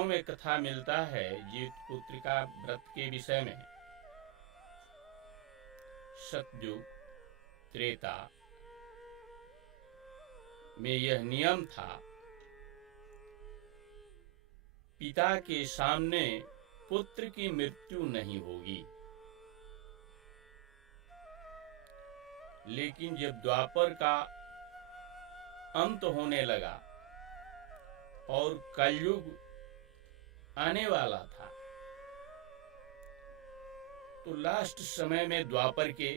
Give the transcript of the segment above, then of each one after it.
पुराणों में कथा मिलता है जीवित पुत्र का व्रत के विषय में। सतयुग त्रेता में यह नियम था, पिता के सामने पुत्र की मृत्यु नहीं होगी। लेकिन जब द्वापर का अंत होने लगा और कलयुग आने वाला था, तो लास्ट समय में द्वापर के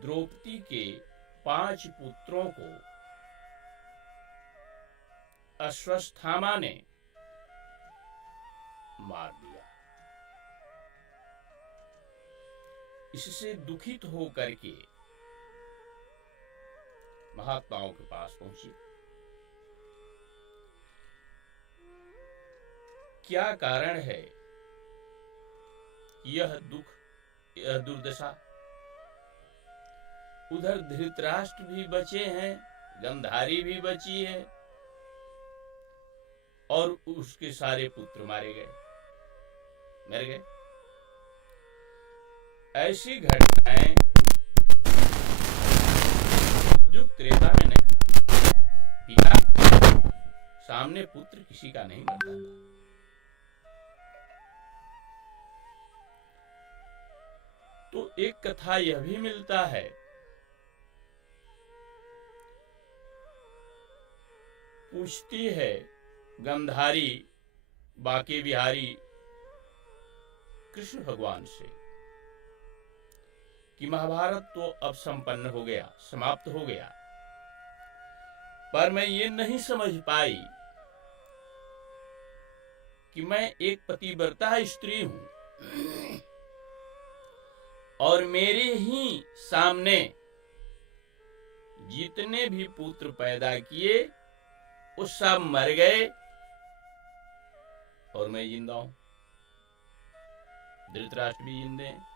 द्रौपदी के 5 पुत्रों को अश्वत्थामा ने मार दिया। इससे दुखित होकर के महात्माओं के पास पहुंची। क्या कारण है यह दुख, यह दुर्दशा? उधर धृतराष्ट्र भी बचे हैं, गांधारी भी बची है और उसके सारे पुत्र मारे गए, मर गए। ऐसी घटनाएं युग त्रेता में नहीं। पिता सामने पुत्र किसी का नहीं मरता था। तो एक कथा यह भी मिलता है, पूछती है गांधारी बांके बिहारी कृष्ण भगवान से कि महाभारत तो अब संपन्न हो गया, समाप्त हो गया, पर मैं ये नहीं समझ पाई कि मैं एक पतिव्रता स्त्री हूं और मेरे ही सामने जितने भी पुत्र पैदा किए वो सब मर गए और मैं जिंदा हूं, धृतराष्ट्र भी जिंदे हैं।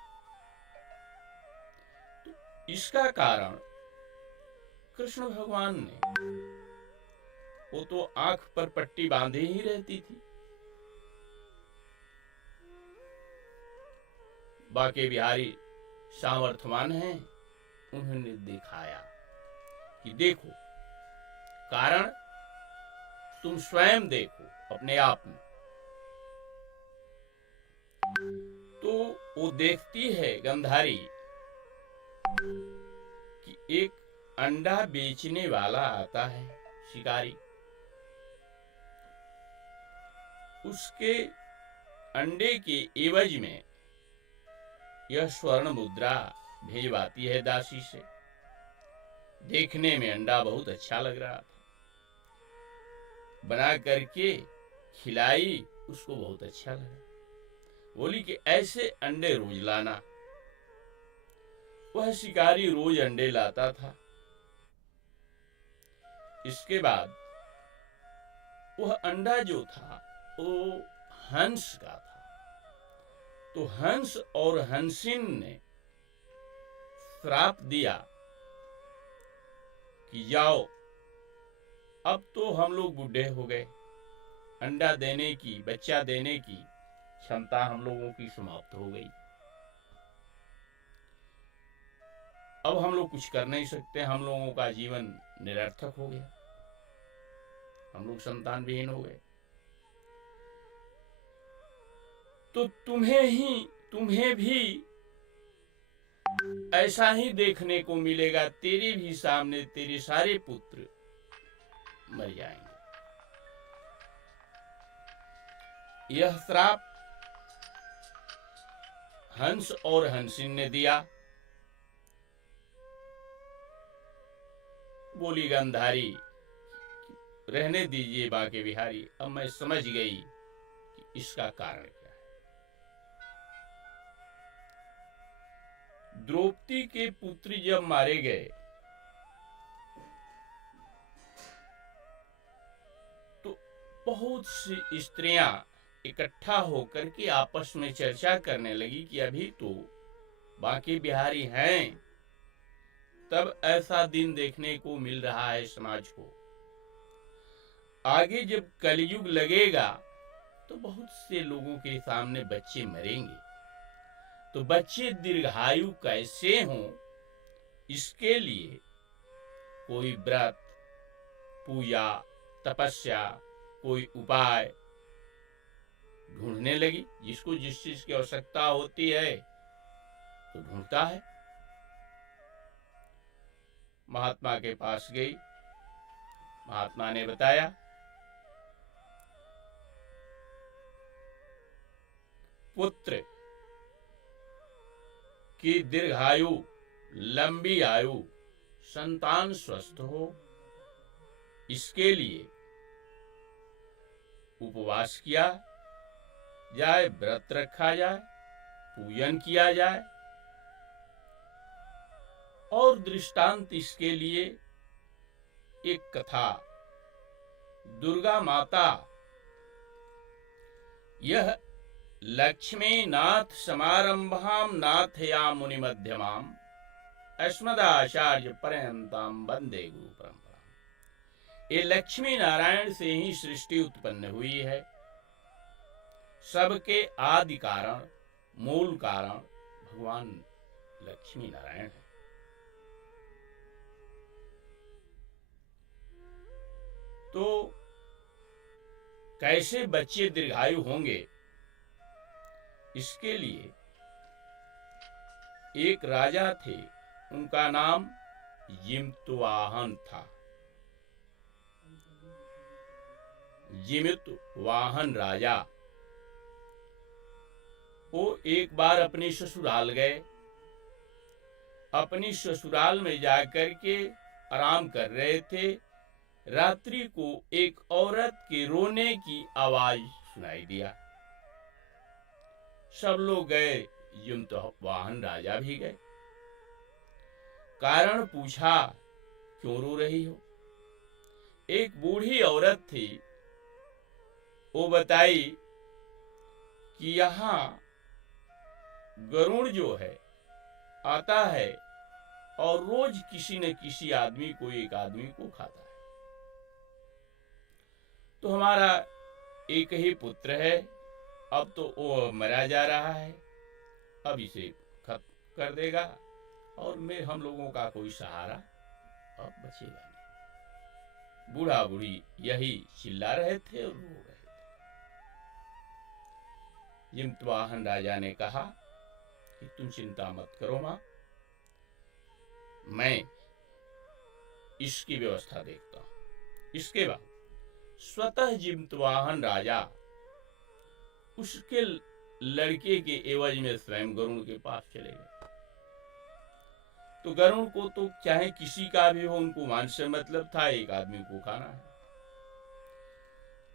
तो इसका कारण कृष्ण भगवान ने, वो तो आंख पर पट्टी बांधे ही रहती थी। बांके बिहारी सामर्थ्यवान हैं, उन्होंने दिखाया कि देखो, कारण तुम स्वयं देखो अपने आप में। तो वो देखती है गांधारी कि एक अंडा बेचने वाला आता है, शिकारी, उसके अंडे के एवज में यह स्वर्ण मुद्रा भेजवाती है दासी से। देखने में अंडा बहुत अच्छा लग रहा था, बना करके खिलाई, उसको बहुत अच्छा लगा। बोली कि ऐसे अंडे रोज लाना। वह शिकारी रोज अंडे लाता था। इसके बाद वह अंडा जो था वो हंस का था। तो हंस और हंसिन ने श्राप दिया कि जाओ, अब तो हम लोग बूढ़े हो गए, अंडा देने की, बच्चा देने की क्षमता हम लोगों की समाप्त हो गई, अब हम लोग कुछ कर नहीं सकते, हम लोगों का जीवन निरर्थक हो गया, हम लोग संतान विहीन हो गए। तो तुम्हें भी ऐसा ही देखने को मिलेगा, तेरे भी सामने तेरे सारे पुत्र मर जाएंगे। यह श्राप हंस और हंसिन ने दिया। बोली गांधारी, रहने दीजिए बांके बिहारी, अब मैं समझ गई कि इसका कारण क्या है। द्रौपदी के पुत्र जब मारे गए तो बहुत सी स्त्रियां इकट्ठा होकर के आपस में चर्चा करने लगी कि अभी तो बांके बिहारी हैं, तब ऐसा दिन देखने को मिल रहा है समाज को। आगे जब कलयुग लगेगा तो बहुत से लोगों के सामने बच्चे मरेंगे, तो बच्चे दीर्घायु कैसे हों, इसके लिए कोई व्रत, पूजा, तपस्या, कोई उपाय ढूंढने लगी। जिसको जिस चीज की आवश्यकता होती है तो ढूंढता है। महात्मा के पास गई, महात्मा ने बताया पुत्र की दीर्घायु, लंबी आयु, संतान स्वस्थ हो, इसके लिए उपवास किया जाए, व्रत रखा जाए, पूजन किया जाए, और दृष्टांत इसके लिए एक कथा, दुर्गा माता यह लक्ष्मी नाथ समारंभाम नाथया मुनि मध्यमाम अस्मदाचार्य पर्यंताम वंदे गुरु परंपरा। ये लक्ष्मी नारायण से ही सृष्टि उत्पन्न हुई है। सबके आदि कारण, मूल कारण भगवान लक्ष्मी नारायण है। तो कैसे बच्चे दीर्घायु होंगे, इसके लिए एक राजा थे, उनका नाम जिमतवाहन था। जिमतवाहन राजा वो एक बार अपने ससुराल गए। अपनी ससुराल में जाकर के आराम कर रहे थे। रात्रि को एक औरत के रोने की आवाज सुनाई दिया। सब लोग गए, जिमतवाहन राजा भी गए। कारण पूछा, क्यों रो रही हो? एक बूढ़ी औरत थी, वो बताई कि यहाँ गरुड़ जो है आता है और रोज किसी न किसी आदमी को, एक आदमी को खाता है। तो हमारा एक ही पुत्र है, अब तो वो मरा जा रहा है, अब इसे खत्म कर देगा और हम लोगों का कोई सहारा अब बचेगा नहीं। बूढ़ा बूढ़ी यही चिल्ला रहे थे और रो रहे थे। जिमतवाहन राजा ने कहा कि तुम चिंता मत करो मां, मैं इसकी व्यवस्था देखता हूं। इसके बाद स्वतः जिमतवाहन राजा उसके लड़के के एवज में स्वयं गरुड़ के पास चले गए। तो गरुड़ को तो चाहे किसी का भी हो, उनको मान से मतलब था, एक आदमी को खाना है।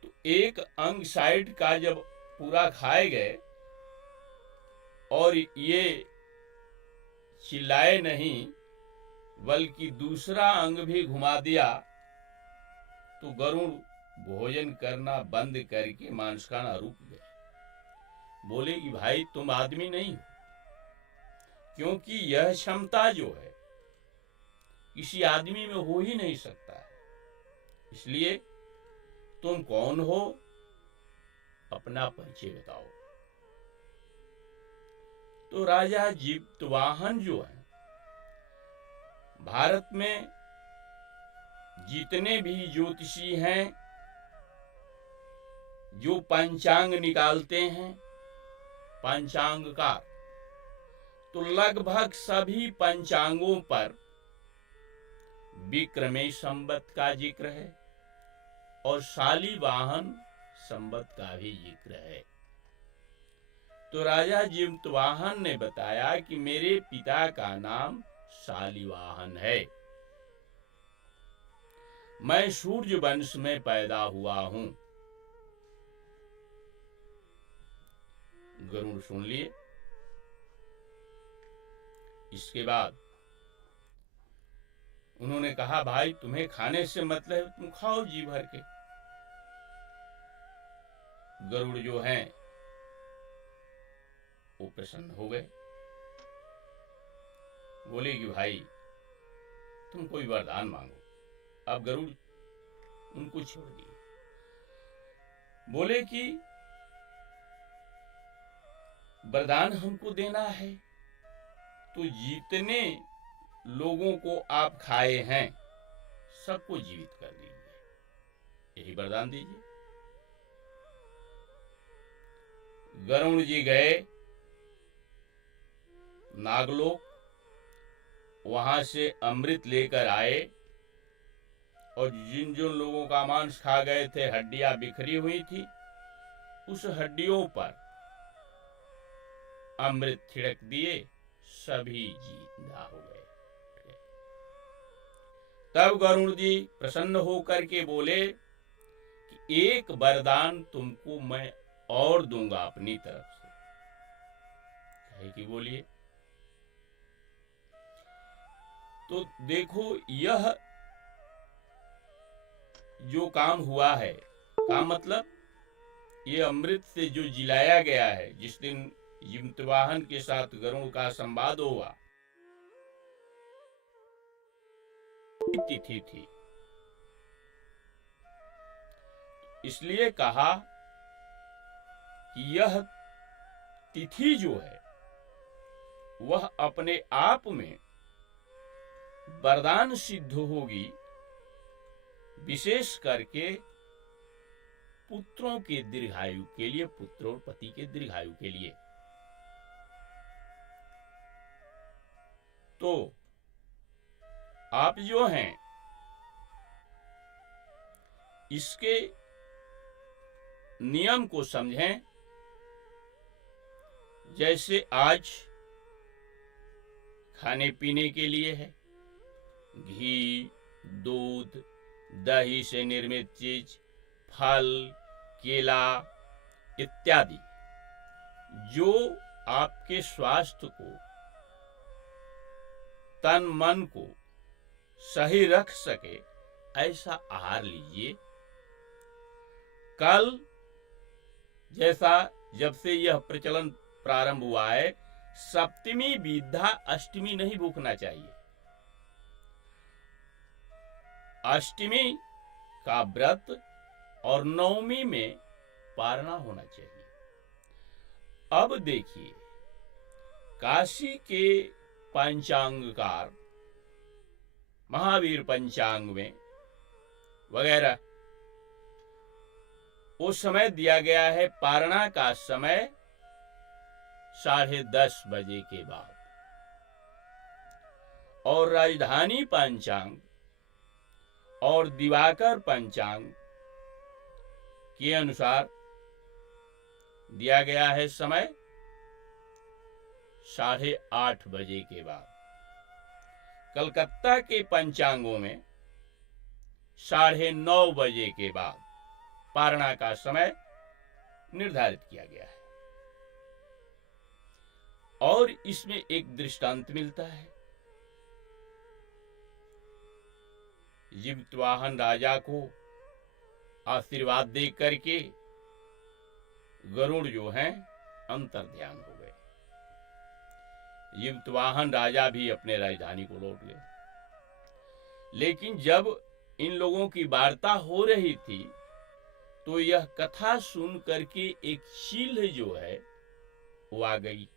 तो एक अंग साइड का जब पूरा खाए गए और ये चिल्लाए नहीं, बल्कि दूसरा अंग भी घुमा दिया, तो गरुड़ भोजन करना बंद करके मांस खाना रुक गए। बोले कि भाई तुम आदमी नहीं हो, क्योंकि यह क्षमता जो है किसी आदमी में हो ही नहीं सकता है। इसलिए तुम कौन हो, अपना परिचय बताओ। तो राजा जिमतवाहन जो है, भारत में जितने भी ज्योतिषी हैं जो पंचांग निकालते हैं, पंचांगकार, तो लगभग सभी पंचांगों पर विक्रमे संवत का जिक्र है और शालिवाहन संवत का भी जिक्र है। तो राजा जिमतवाहन ने बताया कि मेरे पिता का नाम शालिवाहन है, मैं सूर्य वंश में पैदा हुआ हूं। गरुड़ सुन लिए। इसके बाद उन्होंने कहा, भाई तुम्हें खाने से मतलब है, तुम खाओ जी भर के। गरुड़ जो हैं वो प्रसन्न हो गए। बोले कि भाई तुम कोई वरदान मांगो। अब गरुड़ उनको छोड़ दिए। बोले कि वरदान हमको देना है तो जितने लोगों को आप खाए हैं सबको जीवित कर दीजिए, यही वरदान दीजिए। गरुड़ जी गए नागलोक, वहां से अमृत लेकर आए और जिन जिन लोगों का मांस खा गए थे, हड्डियां बिखरी हुई थी, उस हड्डियों पर अमृत छिड़क दिए, सभी जिंदा हो गए। तब गरुड़ जी प्रसन्न होकर के बोले कि एक वरदान तुमको मैं और दूंगा अपनी तरफ से। है कि बोलिए। तो देखो, यह जो काम हुआ है, काम मतलब ये अमृत से जो जिलाया गया है, जिस दिन जिमतवाहन के साथ गरुड़ का संवाद हुआ, तिथि थी। इसलिए कहा कि यह तिथि जो है वह अपने आप में वरदान सिद्ध होगी, विशेष करके पुत्रों के दीर्घायु के लिए, पुत्र और पति के दीर्घायु के लिए। तो आप जो हैं इसके नियम को समझें। जैसे आज खाने पीने के लिए है, घी, दूध, दही से निर्मित चीज, फल, केला इत्यादि, जो आपके स्वास्थ्य को, तन मन को सही रख सके, ऐसा आहार लीजिए। कल जैसा जब से यह प्रचलन प्रारंभ हुआ है, सप्तमी विद्या अष्टमी नहीं भूखना चाहिए। अष्टमी का व्रत और नवमी में पारना होना चाहिए। अब देखिए, काशी के पंचांगकार, महावीर पंचांग में वगैरह वो समय दिया गया है, पारणा का समय 10:30 बजे के बाद। और राजधानी पंचांग और दिवाकर पंचांग के अनुसार दिया गया है समय 8:30 बजे के बाद। कलकत्ता के पंचांगों में 9:30 बजे के बाद पारणा का समय निर्धारित किया गया है। और इसमें एक दृष्टांत मिलता है। जिमतवाहन राजा को आशीर्वाद दे करके गरुड़ जो हैं अंतर्ध्यान हो गए। जिमतवाहन राजा भी अपने राजधानी को लौट गए। लेकिन जब इन लोगों की वार्ता हो रही थी तो यह कथा सुन करके एक चील जो है वो आ गई।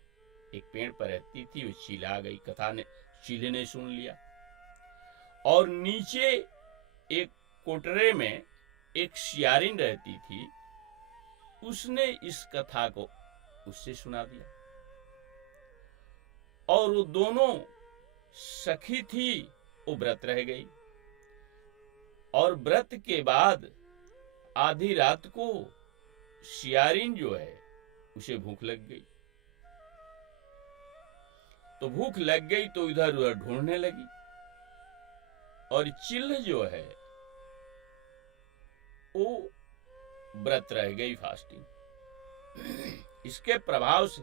एक पेड़ पर रहती थी, वो चील आ गई। कथा ने, चील ने सुन लिया। और नीचे एक कोटरे में एक सियारिन रहती थी, उसने इस कथा को उससे सुना दिया। और वो दोनों सखी थी, वो व्रत रह गई। और व्रत के बाद आधी रात को सियारिन जो है उसे भूख लग गई। तो भूख लग गई तो इधर उधर ढूंढने लगी। और चिल्ल जो है वो व्रत रह गई, फास्टिंग। इसके प्रभाव से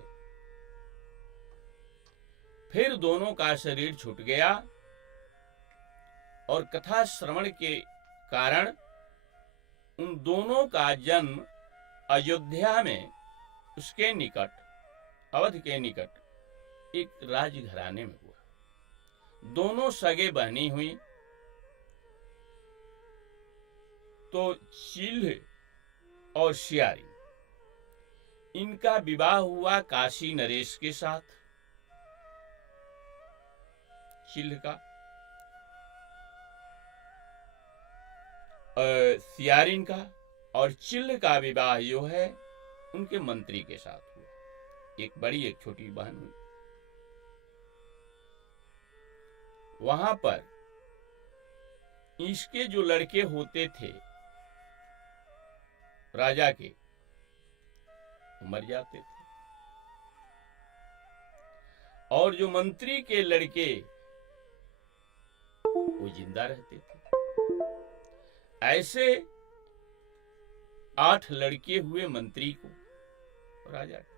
फिर दोनों का शरीर छूट गया। और कथा श्रवण के कारण उन दोनों का जन्म अयोध्या में, उसके निकट, अवध के निकट एक राजघराने में हुआ। दोनों सगे बहनी हुई। तो चील और शियारी, इनका विवाह हुआ काशी नरेश के साथ, चिल्ह का। सियारिन का और चिल्ह का विवाह जो है उनके मंत्री के साथ हुआ। एक बड़ी एक छोटी बहन हुई। वहां पर इसके जो लड़के होते थे राजा के, मर जाते थे, और जो मंत्री के लड़के वो जिंदा रहते थे। ऐसे 8 लड़के हुए मंत्री को, राजा के।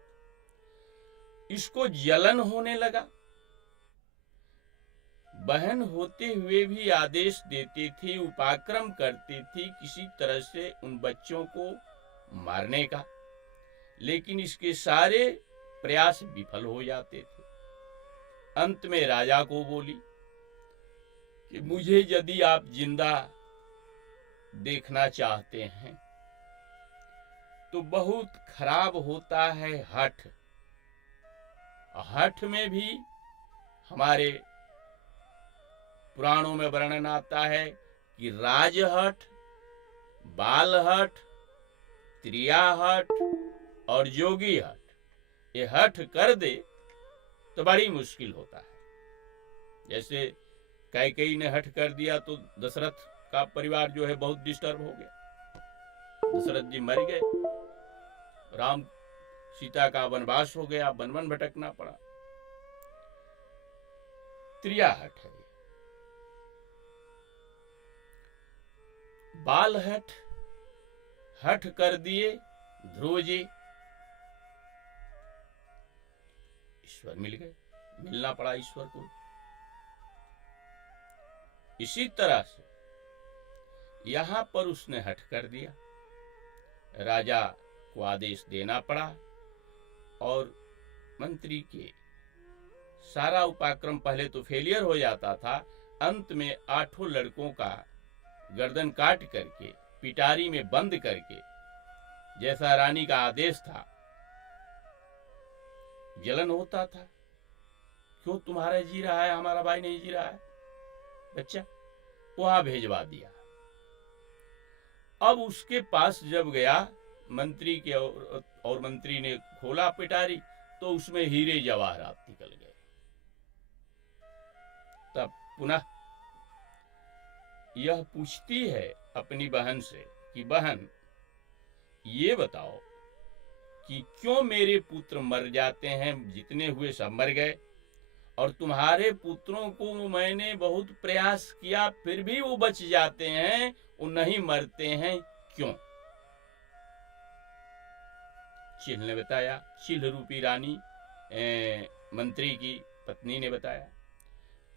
इसको जलन होने लगा। बहन होते हुए भी आदेश देती थी, उपाक्रम करती थी किसी तरह से उन बच्चों को मारने का, लेकिन इसके सारे प्रयास विफल हो जाते थे। अंत में राजा को बोली कि मुझे यदि आप जिंदा देखना चाहते हैं तो बहुत खराब होता है हठ। हठ में भी हमारे पुराणों में वर्णन आता है कि राजहठ, बालहठ, त्रियाहठ और जोगी हठ। ये हठ कर दे तो बड़ी मुश्किल होता है। जैसे कैकेयी ने हठ कर दिया तो दशरथ का परिवार जो है बहुत डिस्टर्ब हो गया। दशरथ जी मर गए, राम सीता का वनवास हो गया, वन वन भटकना पड़ा। त्रियाहठ है। बालहठ, हठ कर दिए ध्रुव जी, ईश्वर मिल गए, मिलना पड़ा ईश्वर को। इसी तरह से यहां पर उसने हठ कर दिया, राजा को आदेश देना पड़ा और मंत्री के सारा उपाक्रम पहले तो फेलियर हो जाता था। अंत में 8 लड़कों का गर्दन काट करके पिटारी में बंद करके, जैसा रानी का आदेश था, जलन होता था, क्यों तुम्हारा जी रहा है, हमारा भाई नहीं जी रहा है, बच्चा, वहां भेजवा दिया। अब उसके पास जब गया मंत्री के और मंत्री ने खोला पिटारी तो उसमें हीरे जवाहरात निकल गए। तब पुनः यह पूछती है अपनी बहन से कि बहन ये बताओ कि क्यों मेरे पुत्र मर जाते हैं, जितने हुए सब मर गए, और तुम्हारे पुत्रों को मैंने बहुत प्रयास किया फिर भी वो बच जाते हैं, वो नहीं मरते हैं, क्यों? चिल्ह ने बताया, चिल्ह रूपी रानी मंत्री की पत्नी ने बताया,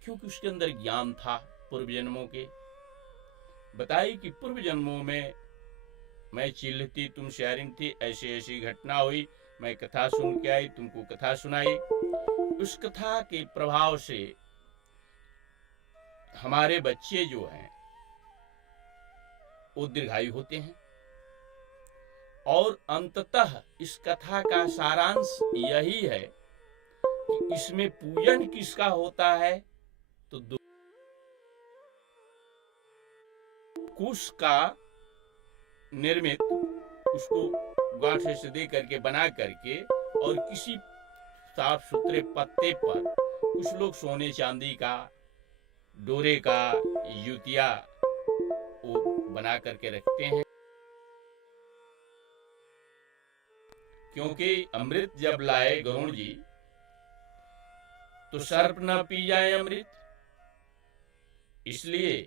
क्योंकि उसके अंदर ज्ञान था पूर्व जन्मों के। बताई कि पूर्व जन्मों में मैं चिल्ह थी, तुम शेरिन थी, ऐसी ऐसी घटना हुई, मैं कथा सुन के आई, तुमको कथा सुनाई। उस कथा के प्रभाव से हमारे बच्चे जो हैं वो दीर्घायु होते हैं। और अंततः इस कथा का सारांश यही है कि इसमें पूजन किसका होता है, तो कुश का निर्मित, उसको गांठ से दे करके बना करके और किसी साफ सुथरे पत्ते पर कुछ लोग सोने चांदी का, डोरे का युतिया वो बना करके रखते हैं, क्योंकि अमृत जब लाए गरुण जी तो सर्प न पी जाए अमृत, इसलिए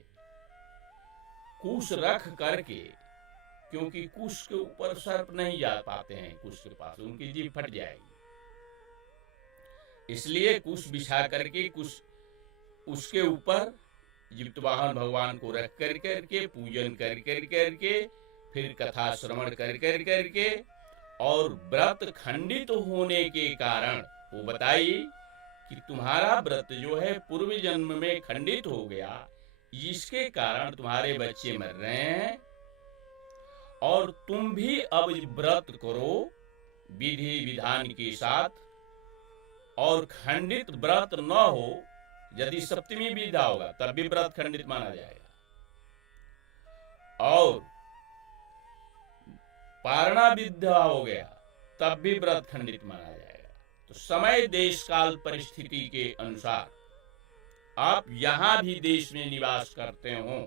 कुश रख करके, क्योंकि कुश के ऊपर सर्प नहीं जा पाते हैं, कुश के पास उनकी जीभ फट जाएगी, इसलिए कुश बिछा करके कुश उसके ऊपर जितवाहन भगवान को रख कर करके पूजन कर करके फिर कथा श्रवण कर करके और व्रत खंडित होने के कारण वो बताई कि तुम्हारा व्रत जो है पूर्व जन्म में खंडित हो गया, जिसके कारण तुम्हारे बच्चे मर रहे हैं, और तुम भी अब व्रत करो विधि विधान के साथ, और खंडित व्रत न हो। यदि सप्तमी विधा होगा तब भी व्रत खंडित माना जाएगा, और पारणा विधा हो गया तब भी व्रत खंडित माना जाएगा। तो समय देश काल परिस्थिति के अनुसार आप यहां भी देश में निवास करते हो,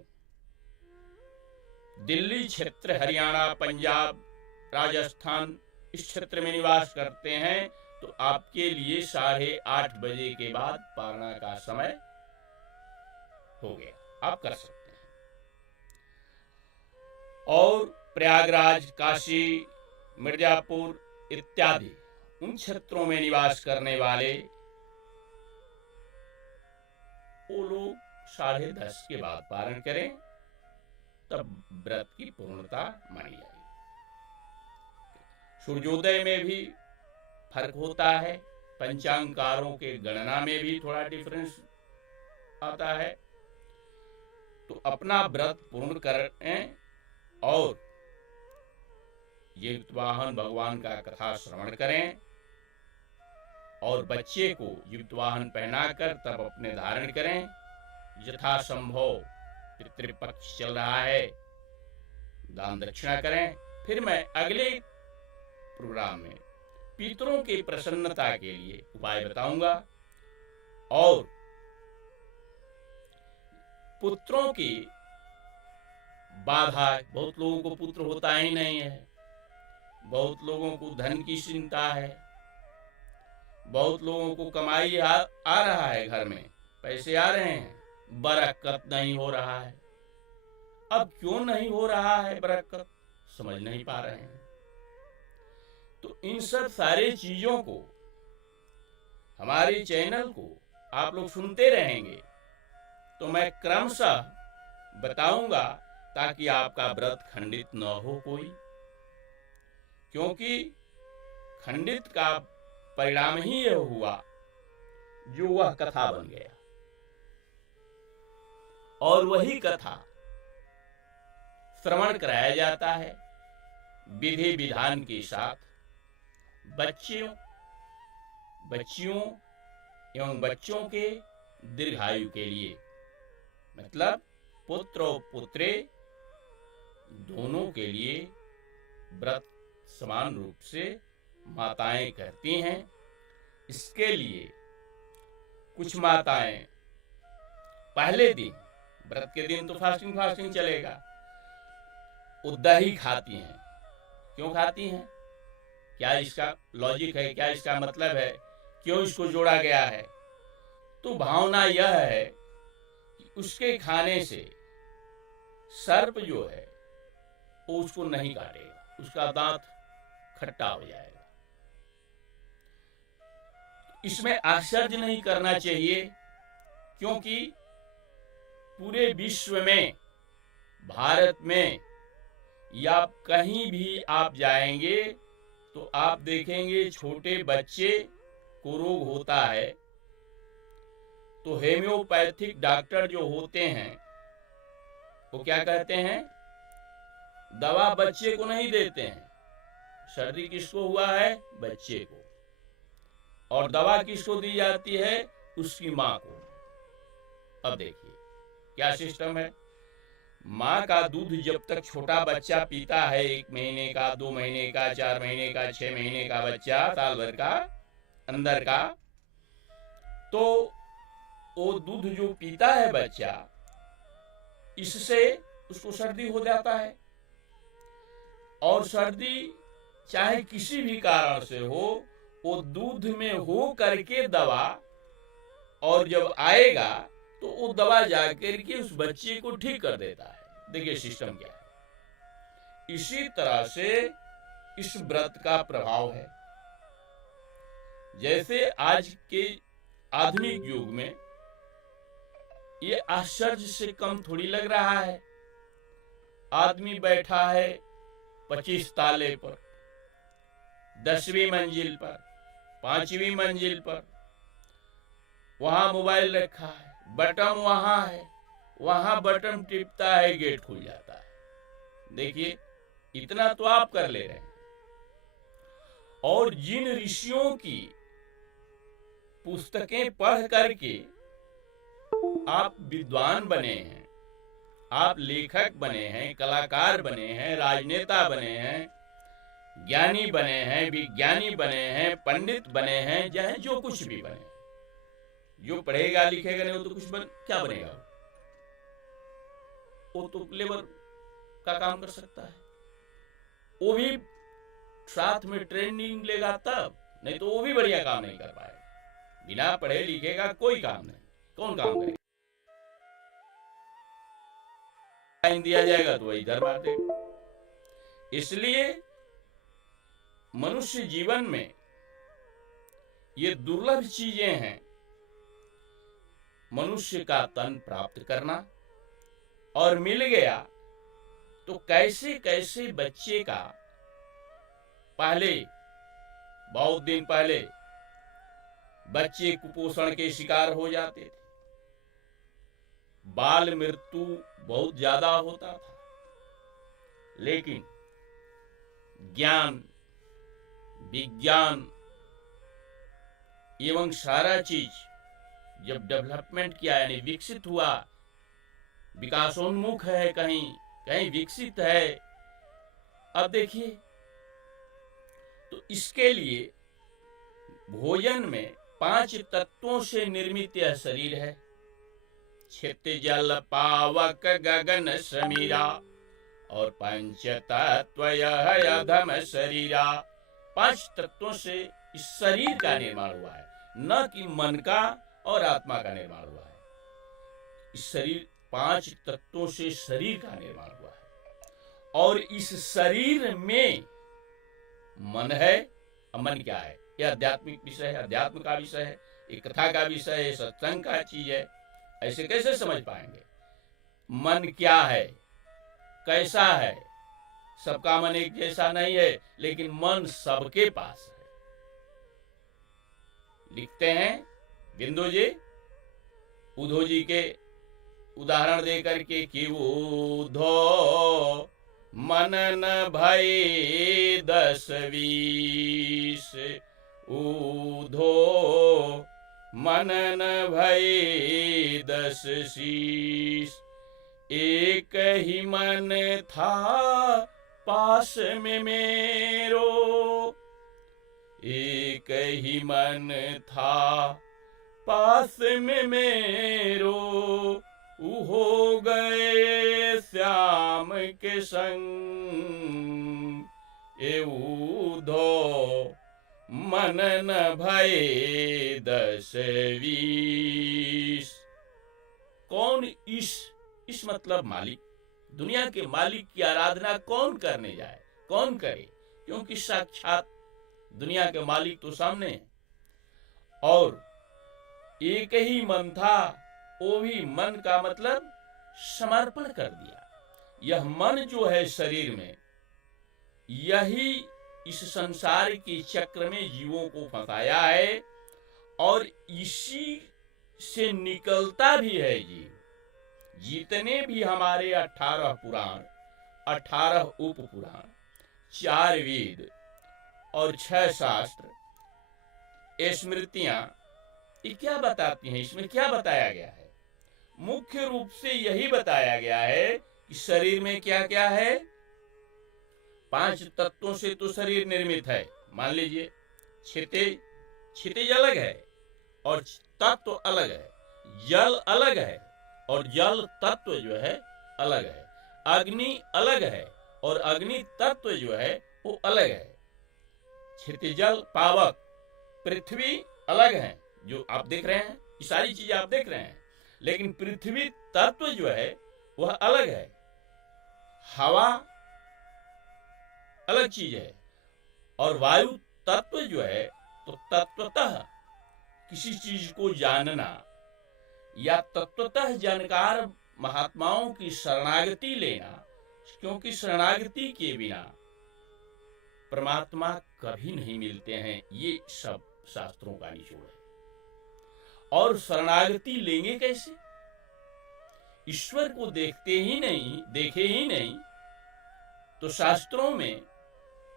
दिल्ली क्षेत्र, हरियाणा, पंजाब, राजस्थान, इस क्षेत्र में निवास करते हैं, तो आपके लिए 8:30 बजे के बाद पारणा का समय हो गया, आप कर सकते हैं। और प्रयागराज, काशी, मिर्जापुर इत्यादि उन क्षेत्रों में निवास करने वाले वो लोग 10:30 के बाद पारण करें, तब व्रत की पूर्णता मानी जाएगी। सूर्योदय में भी फर्क होता है, पंचांगारों के गणना में भी थोड़ा डिफरेंस आता है। तो अपना व्रत पूर्ण करें और युक्तवाहन भगवान का कथा श्रवण करें, और बच्चे को युक्तवाहन पहनाकर तब अपने धारण करें। यथासंभव पितृपक्ष चल रहा है, दान दक्षिणा करें। फिर मैं अगले प्रोग्राम में पितरों की प्रसन्नता के लिए उपाय बताऊंगा, और पुत्रों की बाधा, बहुत लोगों को पुत्र होता ही नहीं है, बहुत लोगों को धन की चिंता है, बहुत लोगों को कमाई आ रहा है, घर में पैसे आ रहे हैं, बरकत नहीं हो रहा है। अब क्यों नहीं हो रहा है बरकत, समझ नहीं पा रहे हैं। तो इन सब सारी चीजों को, हमारे चैनल को आप लोग सुनते रहेंगे, तो मैं क्रमशः बताऊंगा, ताकि आपका व्रत खंडित न हो कोई, क्योंकि खंडित का परिणाम ही यह हुआ जो वह कथा बन गया, और वही कथा श्रवण कराया जाता है विधि विधान के साथ बच्चियों एवं बच्चों के दीर्घायु के लिए। मतलब पुत्र और पुत्री दोनों के लिए व्रत समान रूप से माताएं करती हैं। इसके लिए कुछ माताएं पहले दिन, व्रत के दिन तो फास्टिंग चलेगा, वो दही खाती हैं। क्यों खाती हैं, क्या इसका लॉजिक है, क्या इसका मतलब है, क्यों इसको जोड़ा गया है? तो भावना यह है कि उसके खाने से सर्प जो है वो उसको नहीं काटेगा, उसका दांत खट्टा हो जाएगा। इसमें आश्चर्य नहीं करना चाहिए, क्योंकि पूरे विश्व में, भारत में या कहीं भी आप जाएंगे तो आप देखेंगे छोटे बच्चे को रोग होता है, तो होम्योपैथिक डॉक्टर जो होते हैं वो क्या कहते हैं, दवा बच्चे को नहीं देते हैं। सर्दी किसको हुआ है, बच्चे को, और दवा किसको दी जाती है, उसकी माँ को। अब देखिए क्या सिस्टम है, माँ का दूध जब तक छोटा बच्चा पीता है, 1 महीने का, 2 महीने का, 4 महीने का, 6 महीने का बच्चा, साल भर का अंदर का, तो वो दूध जो पीता है बच्चा, इससे उसको सर्दी हो जाता है। और सर्दी चाहे किसी भी कारण से हो, वो दूध में हो करके दवा, और जब आएगा तो वो दवा जाकर के उस बच्चे को ठीक कर देता है। देखिए सिस्टम क्या है। इसी तरह से इस व्रत का प्रभाव है। जैसे आज के आधुनिक युग में ये आश्चर्य से कम थोड़ी लग रहा है। आदमी बैठा है 25 ताले पर, 10वीं मंजिल पर, 5वीं मंजिल पर, वहां मोबाइल रखा है, बटन वहां है, वहां बटन टिपता है, गेट खुल जाता है। देखिए इतना तो आप कर ले रहे हैं। और जिन ऋषियों की पुस्तकें पढ़ करके आप विद्वान बने हैं, आप लेखक बने हैं, कलाकार बने हैं, राजनेता बने हैं, ज्ञानी बने हैं, विज्ञानी बने हैं, पंडित बने हैं, चाहे जो कुछ भी बने, जो पढ़ेगा लिखेगा नहीं वो तो कुछ क्या बनेगा? वो तो लेबर का काम कर सकता है, वो भी साथ में ट्रेनिंग लेगा तब, नहीं तो वो भी बढ़िया काम नहीं कर पाएगा। बिना पढ़े लिखे का कोई काम नहीं, कौन काम करेगा? दिया जाएगा तो वही इधर मार देगा। इसलिए मनुष्य जीवन में ये दुर्लभ चीजें हैं, मनुष्य का तन प्राप्त करना, और मिल गया तो कैसे कैसे बच्चे का, पहले बहुत दिन पहले बच्चे कुपोषण के शिकार हो जाते थे, बाल मृत्यु बहुत ज्यादा होता था, लेकिन ज्ञान, विज्ञान एवं सारा चीज जब डेवलपमेंट किया, यानी विकसित हुआ, विकासोन्मुख है, कहीं कहीं विकसित है, अब देखिए, तो इसके लिए भोजन में 5 तत्वों से निर्मित यह शरीर है। क्षितिज जल पावक गगन समीरा, और 5 तत्व यह अधम शरीरा। 5 तत्वों से इस शरीर का निर्माण हुआ है, न कि मन का और आत्मा का निर्माण हुआ है। इस शरीर 5 तत्वों से शरीर का निर्माण हुआ है, और इस शरीर में मन है। अब मन क्या है? यह आध्यात्मिक विषय है, अध्यात्म का विषय है, एक कथा का विषय है, सत्संग का चीज है। ऐसे कैसे समझ पाएंगे? मन क्या है, कैसा है? सबका मन एक जैसा नहीं है, लेकिन मन सबके पास है। लिखते हैं बिंदु जी, उद्धव जी के उदाहरण दे करके कि उद्धो मनन भई 10-20, उद्धो मनन भई 10-20, एक ही मन था पास में मेरो, एक ही मन था पास में मेरो, हो गए श्याम के संग, ए उद्धो मनन भये 10-20। कौन इस मतलब मालिक, दुनिया के मालिक की आराधना कौन करने जाए, कौन करे? क्योंकि साक्षात दुनिया के मालिक तो सामने है। और एक ही मन था, वो भी मन का मतलब समर्पण कर दिया। यह मन जो है शरीर में, यही इस संसार के चक्र में जीवों को फंसाया है, और इसी से निकलता भी है जीव। जितने भी हमारे 18 पुराण, 18 उप पुराण, 4 वेद और 6 शास्त्र, स्मृतियां, ये क्या बताती हैं? इसमें क्या बताया गया है? मुख्य रूप से यही बताया गया है कि शरीर में क्या क्या है। 5 तत्वों से तो शरीर निर्मित है। मान लीजिए क्षितिज अलग है और तत्व अलग है, जल अलग है और जल तत्व जो है अलग है, अग्नि अलग है और अग्नि तत्व जो है वो अलग है। क्षितिजल पावक, पृथ्वी अलग है, जो आप देख रहे हैं, ये सारी चीजें आप देख रहे हैं, लेकिन पृथ्वी तत्व जो है वह अलग है। हवा अलग चीज है, और वायु तत्व जो है, तो तत्वतः किसी चीज को जानना या तत्वतः जानकार महात्माओं की शरणागति लेना, क्योंकि शरणागति के बिना परमात्मा कभी नहीं मिलते हैं। ये सब शास्त्रों का निचोड़ है। और शरणागति लेंगे कैसे? ईश्वर को देखे ही नहीं, तो शास्त्रों में,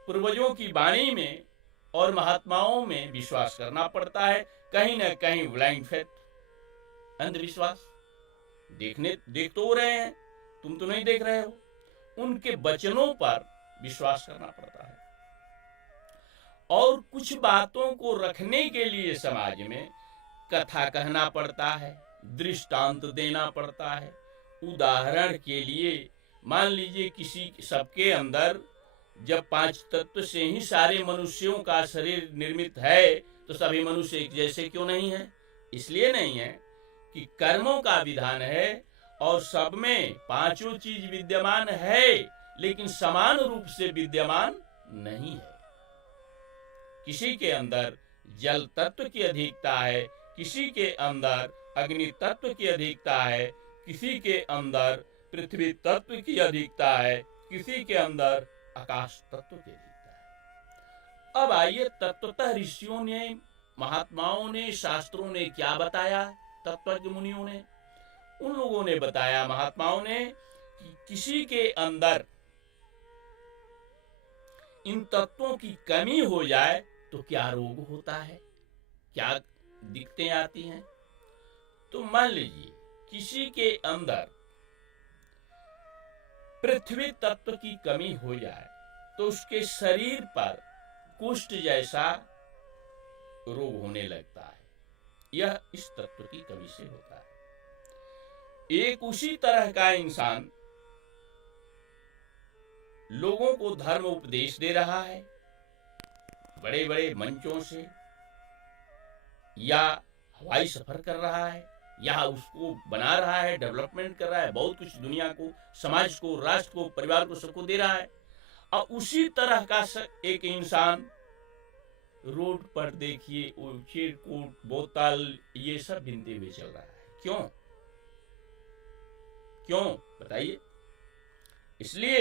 पूर्वजों की वाणी में और महात्माओं में विश्वास करना पड़ता है। कहीं ना कहीं ब्लाइंड फेथ, अंधविश्वास, देख तो रहे हैं, तुम तो नहीं देख रहे हो, उनके वचनों पर विश्वास करना पड़ता है। और कुछ बातों को रखने के लिए समाज में कथा कहना पड़ता है, दृष्टांत देना पड़ता है। उदाहरण के लिए मान लीजिए किसी सबके अंदर जब 5 तत्व से ही सारे मनुष्यों का शरीर निर्मित है, तो सभी मनुष्य एक जैसे क्यों नहीं है? इसलिए नहीं है कि कर्मों का विधान है और सब में पांचों चीज विद्यमान है, लेकिन समान रूप से विद्यमान नहीं है। किसी के अंदर जल तत्व की अधिकता है, किसी के अंदर अग्नि तत्व की अधिकता है, किसी के अंदर पृथ्वी तत्व की अधिकता है, किसी के अंदर आकाश तत्व की अधिकता है। अब आइए, तत्वतः ऋषियों ने, महात्माओं ने, शास्त्रों ने क्या बताया? तत्वज्ञ मुनियों ने, उन लोगों ने बताया, महात्माओं ने, कि किसी के अंदर इन तत्वों की कमी हो जाए तो क्या रोग होता है, क्या दिक्कतें आती हैं। तो मान लीजिए किसी के अंदर पृथ्वी तत्व की कमी हो जाए तो उसके शरीर पर कुष्ठ जैसा रोग होने लगता है। यह इस तत्व की कमी से होता है। एक उसी तरह का इंसान लोगों को धर्म उपदेश दे रहा है, बड़े बड़े मंचों से, या हवाई सफर कर रहा है, या उसको बना रहा है, डेवलपमेंट कर रहा है, बहुत कुछ दुनिया को, समाज को, राष्ट्र को, परिवार को, सबको दे रहा है। और उसी तरह का एक इंसान रोड पर देखिए चिरकुट, बोतल, ये सब गिनते हुए चल रहा है। क्यों क्यों बताइए? इसलिए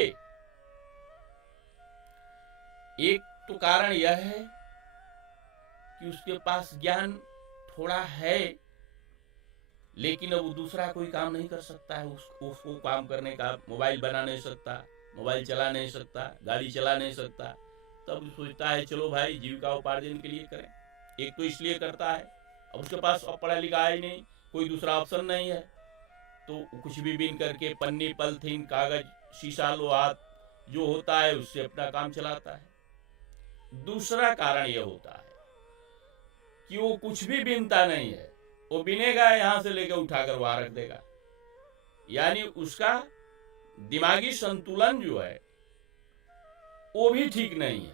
एक तो कारण यह है कि उसके पास ज्ञान थोड़ा है, लेकिन अब वो दूसरा कोई काम नहीं कर सकता है। उसको काम करने का, मोबाइल बना नहीं सकता, मोबाइल चला नहीं सकता, गाड़ी चला नहीं सकता, तब सोचता है चलो भाई जीविका उपार्जन के लिए करें। एक तो इसलिए करता है, अब उसके पास अब पढ़ा लिखा है नहीं, कोई दूसरा ऑप्शन नहीं है, तो कुछ भी बीन करके पन्नी, पॉलिथीन, कागज, शीशा, लोहा जो होता है उससे अपना काम चलाता है। दूसरा कारण यह होता है कि वो कुछ भी बीनता नहीं है, वो बिनेगा यहां से लेकर उठाकर वहां रख देगा, यानी उसका दिमागी संतुलन जो है वो भी ठीक नहीं है।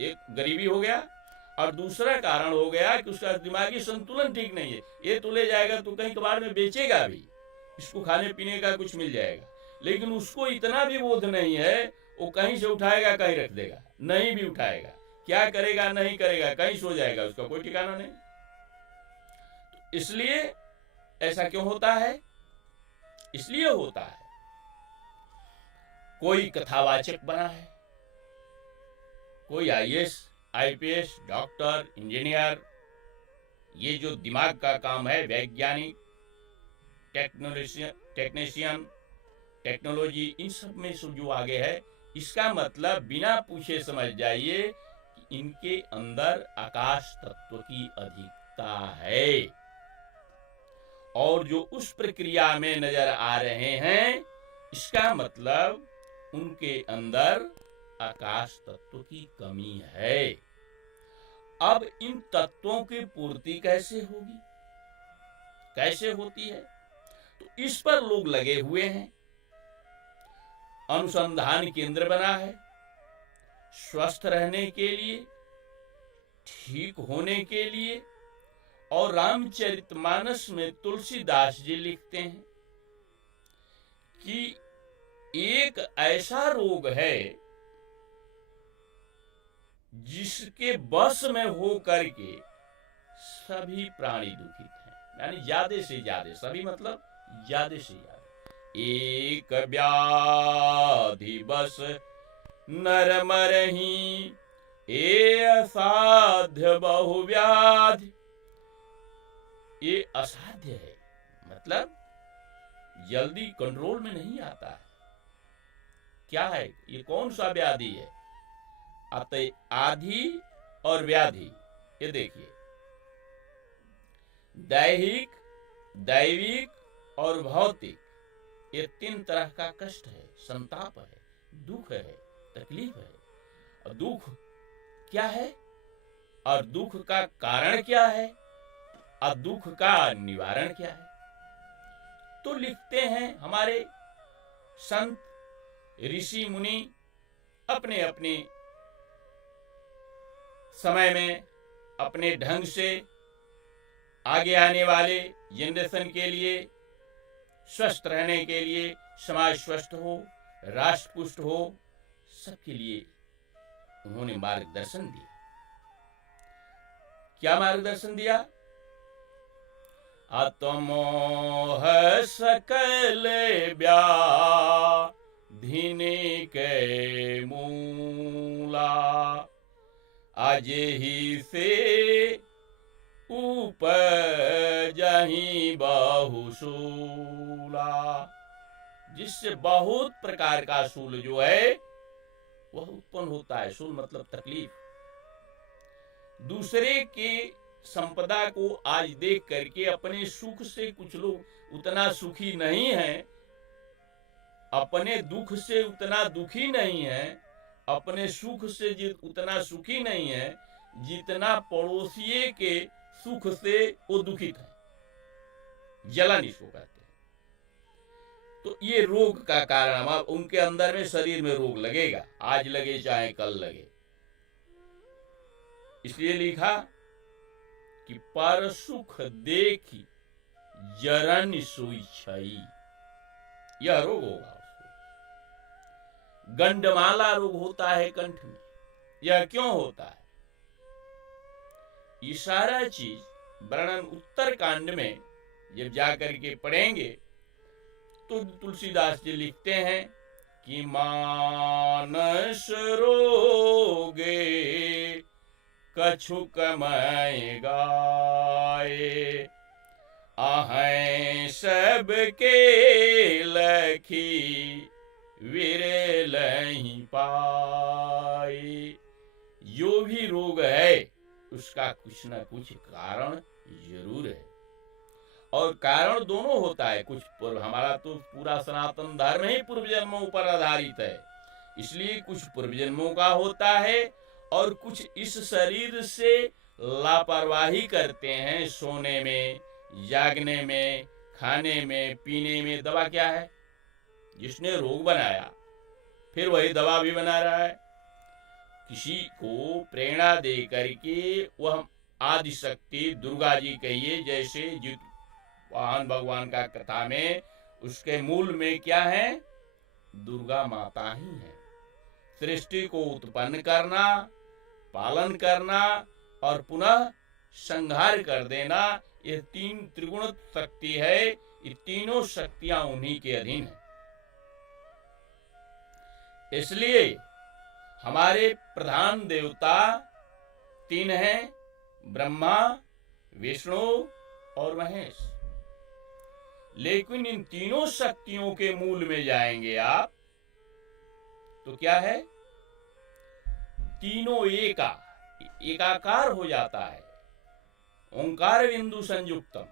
एक गरीबी हो गया, और दूसरा कारण हो गया कि उसका दिमागी संतुलन ठीक नहीं है। ये तो ले जाएगा तो कहीं कबाड़ में बेचेगा भी, इसको खाने पीने का कुछ मिल जाएगा, लेकिन उसको इतना भी बोध नहीं है, वो कहीं से उठाएगा कहीं रख देगा, नहीं भी उठाएगा, क्या करेगा नहीं करेगा, कहीं सो जाएगा, उसका कोई ठिकाना नहीं। तो इसलिए ऐसा क्यों होता है? इसलिए होता है कोई कथावाचक बना है, कोई आईएएस, आईपीएस, डॉक्टर, इंजीनियर, ये जो दिमाग का काम है, वैज्ञानिक, टेक्नीशियन, टेक्नोलॉजी, इन सब में जो आगे है, इसका मतलब बिना पूछे समझ जाइए कि इनके अंदर आकाश तत्व की अधिकता है, और जो उस प्रक्रिया में नजर आ रहे हैं, इसका मतलब उनके अंदर आकाश तत्व की कमी है। अब इन तत्वों की पूर्ति कैसे होगी, कैसे होती है? तो इस पर लोग लगे हुए हैं। अनुसंधान केंद्र बना है, स्वस्थ रहने के लिए, ठीक होने के लिए। और रामचरितमानस में तुलसीदास जी लिखते हैं कि एक ऐसा रोग है जिसके बस में हो करके सभी प्राणी दुखित हैं, यानी ज्यादा से ज्यादा, सभी मतलब ज्यादा से ज्यादा। एक व्याधि बस नर मरहि, ए असाध्य बहुव्याधि। ये असाध्य है, मतलब जल्दी कंट्रोल में नहीं आता है। क्या है, ये कौन सा व्याधि है? अतः आधि और व्याधि, ये देखिए, दैहिक, दैविक और भौतिक, ये 3 तरह का कष्ट है, संताप है, दुख है, तकलीफ है। और दुख क्या है और दुख का कारण क्या है और दुख का निवारण क्या है? तो लिखते हैं हमारे संत ऋषि मुनि अपने अपने समय में, अपने ढंग से आगे आने वाले जनरेशन के लिए, स्वस्थ रहने के लिए, समाज स्वस्थ हो, राष्ट्र पुष्ट हो, सबके लिए उन्होंने मार्गदर्शन दिया। क्या मार्गदर्शन दिया? अतमोह सकल व्याधि के मूला, अजेहि से उपजहि बहुशूला। जिससे बहुत प्रकार का शूल जो है वह उत्पन्न होता है। शूल मतलब तकलीफ। दूसरे के संपदा को आज देख करके अपने सुख से कुछ लोग उतना सुखी नहीं हैं, अपने दुख से उतना दुखी नहीं है, अपने सुख से उतना सुखी नहीं है जितना पड़ोसिए के सुख से वो दुखित है। जलन इसको कहते हैं। तो ये रोग का कारण, अब उनके अंदर में शरीर में रोग लगेगा, आज लगे चाहे कल लगे। इसलिए लिखा कि पर सुख देखी जरन सोई छई, यह रोग होगा उसको। गंडमाला रोग होता है कंठ में। यह क्यों होता है? ये सारा चीज वर्णन उत्तर कांड में जब जाकर के पढ़ेंगे तो तुलसीदास जी लिखते हैं कि मानस रोगे कछुक मैं गाए, आहें सबके लखी विरलहि पाए। जो भी रोग है उसका कुछ न कुछ कारण जरूर है, और कारण दोनों होता है। कुछ पूर्व, हमारा तो पूरा सनातन धर्म ही पूर्व जन्मों पर आधारित है, इसलिए कुछ पूर्व जन्मों का होता है और कुछ इस शरीर से लापरवाही करते हैं। सोने में, जागने में, खाने में, पीने में। दवा क्या है? जिसने रोग बनाया फिर वही दवा भी बना रहा है। किसी को प्रेरणा दे करके वह आदि शक्ति दुर्गा जी कहिए, जैसे वाहन भगवान का कथा में उसके मूल में क्या है? दुर्गा माता ही है। सृष्टि को उत्पन्न करना, पालन करना और पुनः संहार कर देना, ये 3 त्रिगुण शक्ति है। ये तीनों शक्तियां उन्हीं के अधीन है। इसलिए हमारे प्रधान देवता 3 हैं, ब्रह्मा, विष्णु और महेश। लेकिन इन तीनों शक्तियों के मूल में जाएंगे आप तो क्या है? तीनों एकाकार हो जाता है, ओंकार बिंदु संयुक्तम।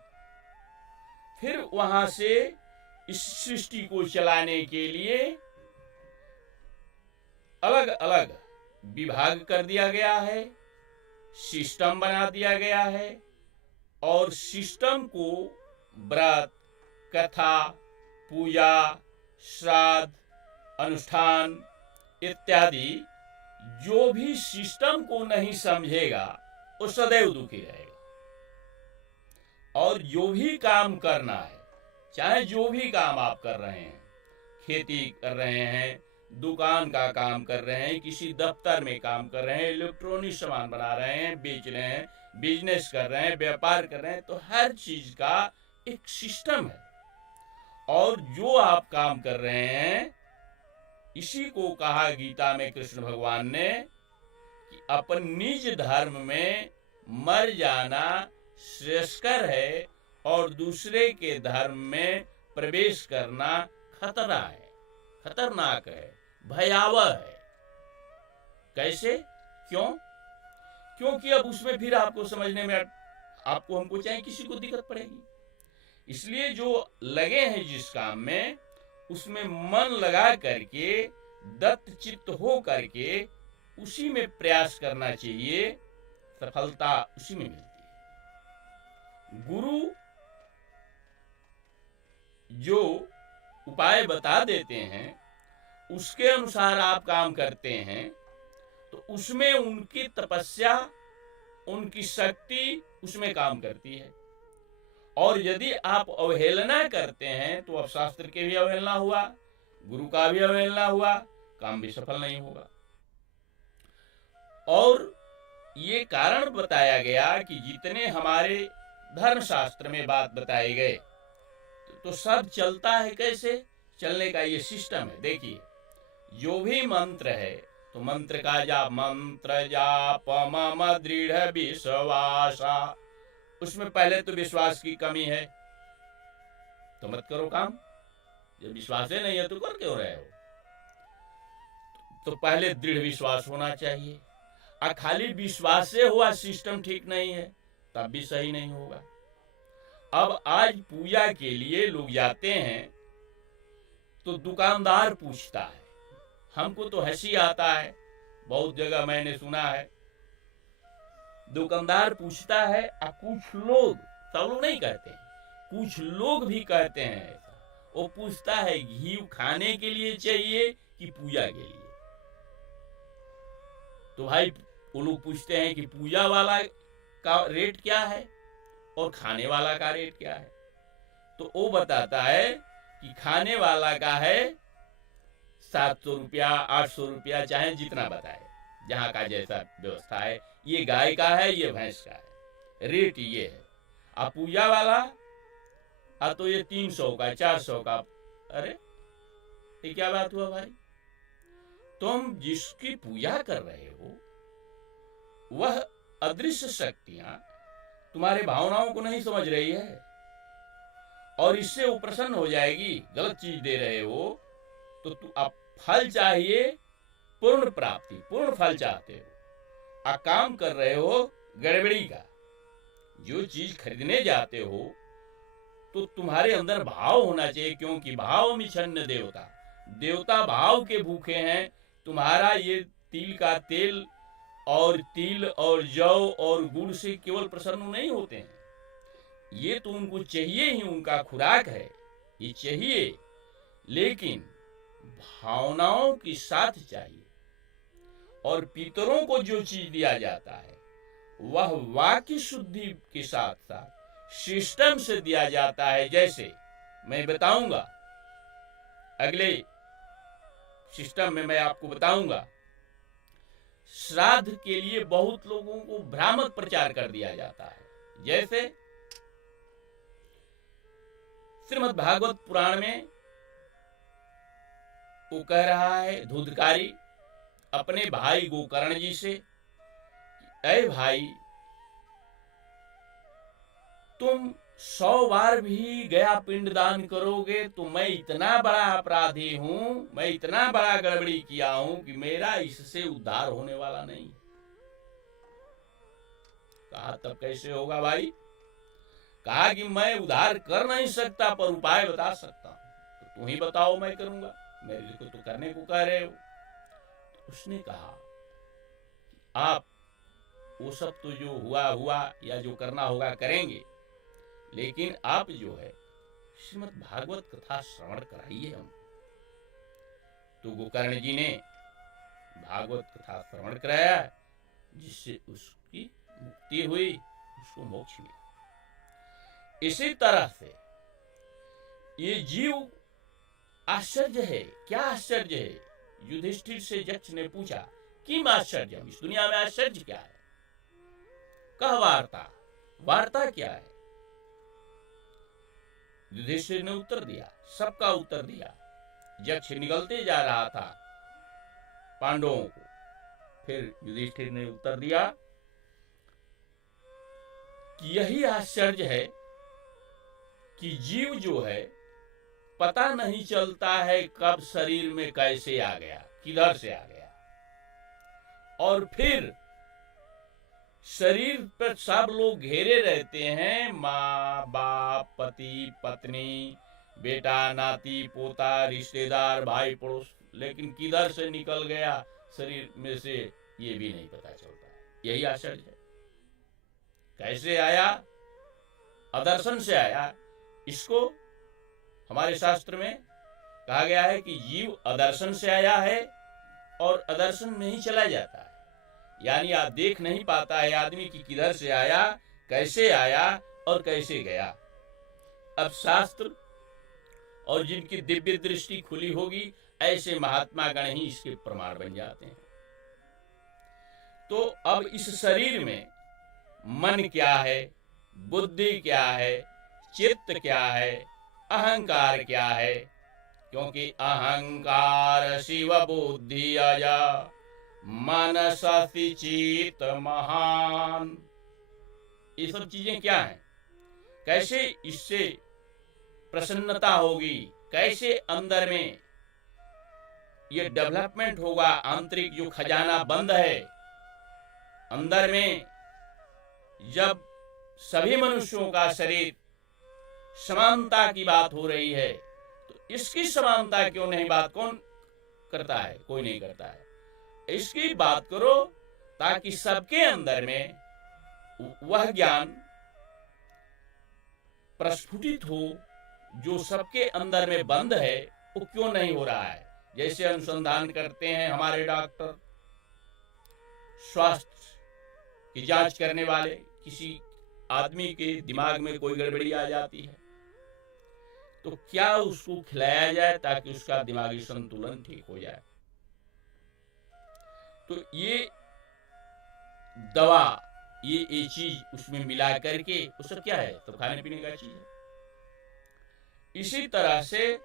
फिर वहां से इस सृष्टि को चलाने के लिए अलग अलग विभाग कर दिया गया है, सिस्टम बना दिया गया है। और सिस्टम को व्रत, कथा, पूजा, श्राद्ध, अनुष्ठान इत्यादि, जो भी सिस्टम को नहीं समझेगा वो सदैव दुखी रहेगा। और जो भी काम करना है, चाहे जो भी काम आप कर रहे हैं, खेती कर रहे हैं, दुकान का काम कर रहे हैं, किसी दफ्तर में काम कर रहे हैं, इलेक्ट्रॉनिक सामान बना रहे हैं, बेच रहे हैं, बिजनेस कर रहे हैं, व्यापार कर रहे हैं, तो हर चीज का एक सिस्टम है। और जो आप काम कर रहे हैं, इसी को कहा गीता में कृष्ण भगवान ने कि अपन निज धर्म में मर जाना श्रेयस्कर है और दूसरे के धर्म में प्रवेश करना खतरा है, खतरनाक है, भयावह है। कैसे? क्यों? क्योंकि अब उसमें फिर आपको समझने में आपको हमको चाहे किसी को दिक्कत पड़ेगी। इसलिए जो लगे हैं जिस काम में, उसमें मन लगा करके, दत्त चित्त हो करके उसी में प्रयास करना चाहिए, सफलता उसी में मिलती है। गुरु जो उपाय बता देते हैं उसके अनुसार आप काम करते हैं तो उसमें उनकी तपस्या, उनकी शक्ति उसमें काम करती है। और यदि आप अवहेलना करते हैं तो अब शास्त्र के भी अवहेलना हुआ, गुरु का भी अवहेलना हुआ, काम भी सफल नहीं होगा। और ये कारण बताया गया कि जितने हमारे धर्मशास्त्र में बात बताए गए तो सब चलता है कैसे, चलने का ये सिस्टम है। देखिए, जो भी मंत्र है तो मंत्र का जाप, मंत्र जाप मम दृढ़ विश्वासा, उसमें पहले तो विश्वास की कमी है तो मत करो काम। जब विश्वास ही नहीं है तो कर क्यों रहे हो? तो पहले दृढ़ विश्वास होना चाहिए। और खाली विश्वास से हुआ सिस्टम ठीक नहीं है तब भी सही नहीं होगा। अब आज पूजा के लिए लोग जाते हैं तो दुकानदार पूछता है, हमको तो हंसी आता है, बहुत जगह मैंने सुना है, दुकानदार पूछता है, और कुछ लोग, सब लोग नहीं कहते हैं, कुछ लोग भी कहते हैं ऐसा, वो पूछता है घी खाने के लिए चाहिए कि पूजा के लिए। तो भाई वो लोग पूछते हैं कि पूजा वाला का रेट क्या है और खाने वाला का रेट क्या है। तो वो बताता है कि खाने वाला का है 700 रुपया, 800 रुपया, चाहे जितना बताए, जहाँ का जैसा व्यवस्था है। ये गाय का है, ये भैंस का है, रेट ये है। अब पूजा वाला तो ये 300 का, 400 का। अरे ये क्या बात हुआ भाई? तुम जिसकी पूजा कर रहे हो वह अदृश्य शक्तियां तुम्हारे भावनाओं को नहीं समझ रही है और इससे वो प्रसन्न हो जाएगी। गलत चीज दे रहे हो तो आप फल चाहिए, पूर्ण प्राप्ति, पूर्ण फल चाहते हो, आप काम कर रहे हो गड़बड़ी का। जो चीज खरीदने जाते हो तो तुम्हारे अंदर भाव होना चाहिए, क्योंकि भाव मिच्छन्न देवता, देवता भाव के भूखे हैं। तुम्हारा ये तिल का तेल और तिल और जौ और गुड़ से केवल प्रसन्न नहीं होते हैं, ये तो उनको चाहिए ही, उनका खुराक है, ये चाहिए, लेकिन भावनाओं के साथ चाहिए। और पितरों को जो चीज दिया जाता है वह वाक्य शुद्धि के साथ साथ सिस्टम से दिया जाता है। जैसे मैं बताऊंगा, अगले सिस्टम में मैं आपको बताऊंगा, श्राद्ध के लिए बहुत लोगों को भ्रामक प्रचार कर दिया जाता है। जैसे श्रीमद् भागवत पुराण में वो कह रहा है धूतकारी अपने भाई गोकर्ण जी से, अरे भाई तुम 100 बार भी गया पिंडदान करोगे तो मैं इतना बड़ा अपराधी हूं, मैं इतना बड़ा गड़बड़ी किया हूं कि मेरा इससे उद्धार होने वाला नहीं। कहा तब कैसे होगा भाई? कहा कि मैं उद्धार कर नहीं सकता पर उपाय बता सकता हूं, तो तुम ही बताओ, मैं करूंगा, मेरे को तो करने को कह रहे हो। तो उसने कहा आप वो सब तो जो हुआ या जो करना होगा करेंगे, लेकिन आप जो है श्रीमद् भागवत कथा श्रवण कराइए हम। तो गोकर्ण जी ने भागवत कथा श्रवण कराया, जिससे उसकी मुक्ति हुई, उसको मोक्ष मिला। इसी तरह से ये जीव आश्चर्य है। क्या आश्चर्य है? युधिष्ठिर से यक्ष ने पूछा किम आश्चर्य, इस दुनिया में आश्चर्य क्या है? कह वार्ता, वार्ता क्या है? युधिष्ठिर ने उत्तर दिया, सबका उत्तर दिया। यक्ष निगलते जा रहा था पांडवों को, फिर युधिष्ठिर ने उत्तर दिया कि यही आश्चर्य है कि जीव जो है पता नहीं चलता है कब शरीर में कैसे आ गया, किधर से आ गया। और फिर शरीर पर सब लोग घेरे रहते हैं, माँ बाप, पति पत्नी, बेटा नाती पोता, रिश्तेदार, भाई पड़ोस, लेकिन किधर से निकल गया शरीर में से ये भी नहीं पता चलता है। यही आश्चर्य है। कैसे आया? अदर्शन से आया। इसको हमारे शास्त्र में कहा गया है कि जीव अदर्शन से आया है और अदर्शन में ही चला जाता है। यानी आप देख नहीं पाता है आदमी कि किधर से आया, कैसे आया और कैसे गया। अब शास्त्र और जिनकी दिव्य दृष्टि खुली होगी, ऐसे महात्मा गण ही इसके प्रमाण बन जाते हैं। तो अब इस शरीर में मन क्या है, बुद्धि क्या है, चित्त क्या है, अहंकार क्या है, क्योंकि अहंकार शिव बुद्धि अजा मनसि चित महान। ये सब चीजें क्या हैं? कैसे इससे प्रसन्नता होगी, कैसे अंदर में ये डेवलपमेंट होगा। आंतरिक जो खजाना बंद है अंदर में, जब सभी मनुष्यों का शरीर समानता की बात हो रही है, तो इसकी समानता क्यों नहीं बात कौन करता है? कोई नहीं करता है। इसकी बात करो ताकि सबके अंदर में वह ज्ञान प्रस्फुटित हो जो सबके अंदर में बंद है। वो क्यों नहीं हो रहा है? जैसे अनुसंधान करते हैं हमारे डॉक्टर, स्वास्थ्य की जांच करने वाले, किसी आदमी के दिमाग में कोई गड़बड़ी आ जाती है तो क्या उसको खिलाया जाए ताकि उसका दिमागी संतुलन ठीक हो जाए। तो ये दवा, ये चीज उसमें मिला करके, वो सब क्या है? तो खाने पीने का चीज है। इसी तरह से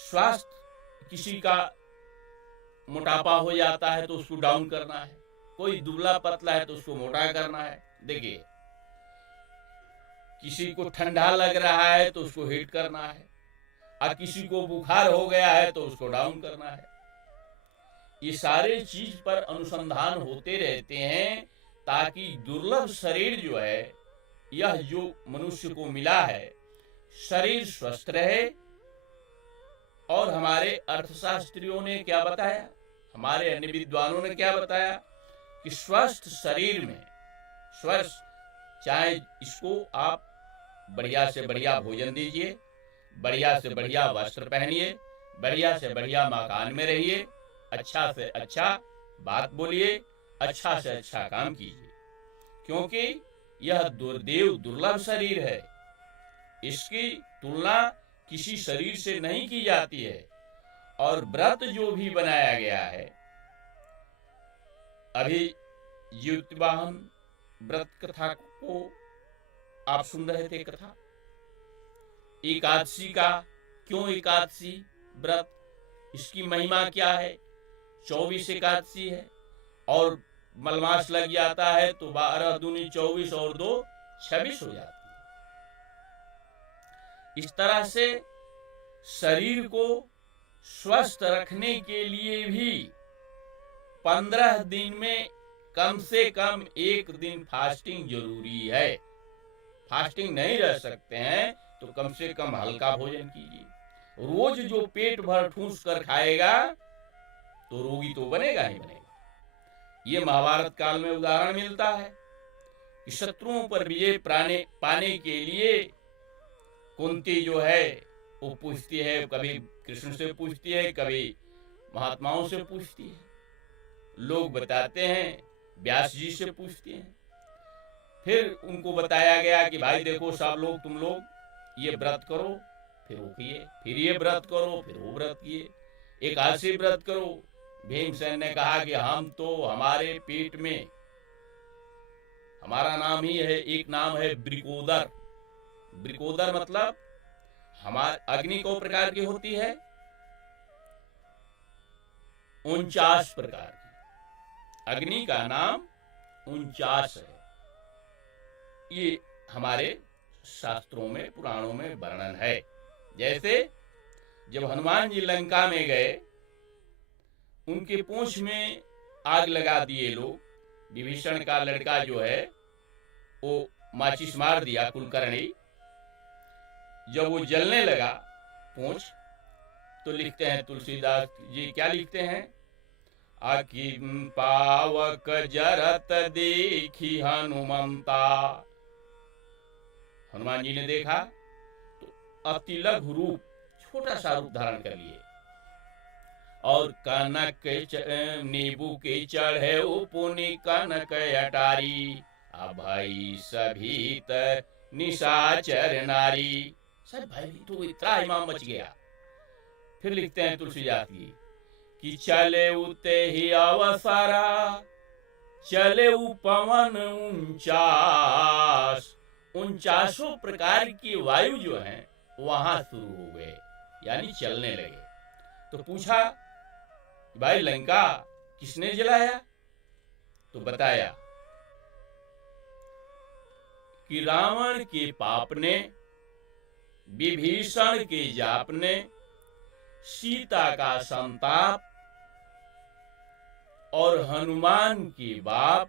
स्वास्थ्य, किसी का मोटापा हो जाता है तो उसको डाउन करना है, कोई दुबला पतला है तो उसको मोटा करना है। देखिए, किसी को ठंडा लग रहा है तो उसको हीट करना है, और किसी को बुखार हो गया है तो उसको डाउन करना है। ये सारे चीज पर अनुसंधान होते रहते हैं ताकि दुर्लभ शरीर जो है, यह जो मनुष्य को मिला है, शरीर स्वस्थ रहे। और हमारे अर्थशास्त्रियों ने क्या बताया, हमारे अन्य विद्वानों ने क्या बताया कि स्वस्थ शरीर में, स्वस्थ, चाहे इसको आप बढ़िया से बढ़िया भोजन दीजिए, बढ़िया से बढ़िया वस्त्र पहनिए, बढ़िया से बढ़िया मकान में रहिए, अच्छा से अच्छा बात बोलिए, अच्छा से अच्छा काम कीजिए, क्योंकि यह दुर्देव दुर्लभ शरीर है। इसकी तुलना किसी शरीर से नहीं की जाती है। और व्रत जो भी बनाया गया है, अभी जीवत्वाहन व्रत कथा को आप सुन रहे थे। कथा एकादशी का, क्यों एकादशी व्रत, इसकी महिमा क्या है? 24 एकादशी है और मलमास लग जाता है तो 12 दूनी 24 और 2 26 हो जाती है। इस तरह से शरीर को स्वस्थ रखने के लिए भी 15 दिन में कम से कम 1 दिन फास्टिंग जरूरी है। फास्टिंग नहीं रह सकते हैं तो कम से कम हल्का भोजन कीजिए। रोज जो पेट भर ठूस कर खाएगा तो रोगी तो बनेगा ही बनेगा। ये महाभारत काल में उदाहरण मिलता है कि शत्रुओं पर विजय पाने के लिए कुंती जो है वो पूछती है, कभी कृष्ण से पूछती है, कभी महात्माओं से पूछती है। लोग बताते हैं व्यास जी से पूछती हैं। फिर उनको बताया गया कि भाई देखो सब लोग, तुम लोग ये व्रत करो, फिर वो किए, फिर ये व्रत करो, फिर वो व्रत किए, एकादशी व्रत करो। भीमसेन ने कहा कि हम तो, हमारे पेट में हमारा नाम ही है, एक नाम है ब्रिकोदर। ब्रिकोदर मतलब हमारे अग्नि को प्रकार की होती है, 49 प्रकार की अग्नि का नाम 49 है। ये हमारे शास्त्रों में, पुराणों में वर्णन है। जैसे जब हनुमान जी लंका में गए उनके पूंछ में आग लगा दिए लोग। विभीषण का लड़का जो है वो माचिस मार दिया कुलकर्णी। जब वो जलने लगा पूंछ, तो लिखते हैं तुलसीदास जी, क्या लिखते हैं? अकिम पावक जरत देखी हनुमंता। हनुमान जी ने देखा तो अति लघु रूप, छोटा सा रूप धारण कर लिए, और कनक नींबू के चढ़े पुनि कनक अटारी, अभई सभीत निशाचर नारी। सब भाई तो इतना इमाम मच गया। फिर लिखते हैं तुलसीदास जी कि चले उते ही अवसरा, चले पवन 49 प्रकार की वायु जो है वहां शुरू हो गए, यानी चलने लगे। तो पूछा भाई लंका किसने जलाया? तो बताया कि रावण के पाप ने, विभीषण के जाप ने, सीता का संताप और हनुमान के बाप,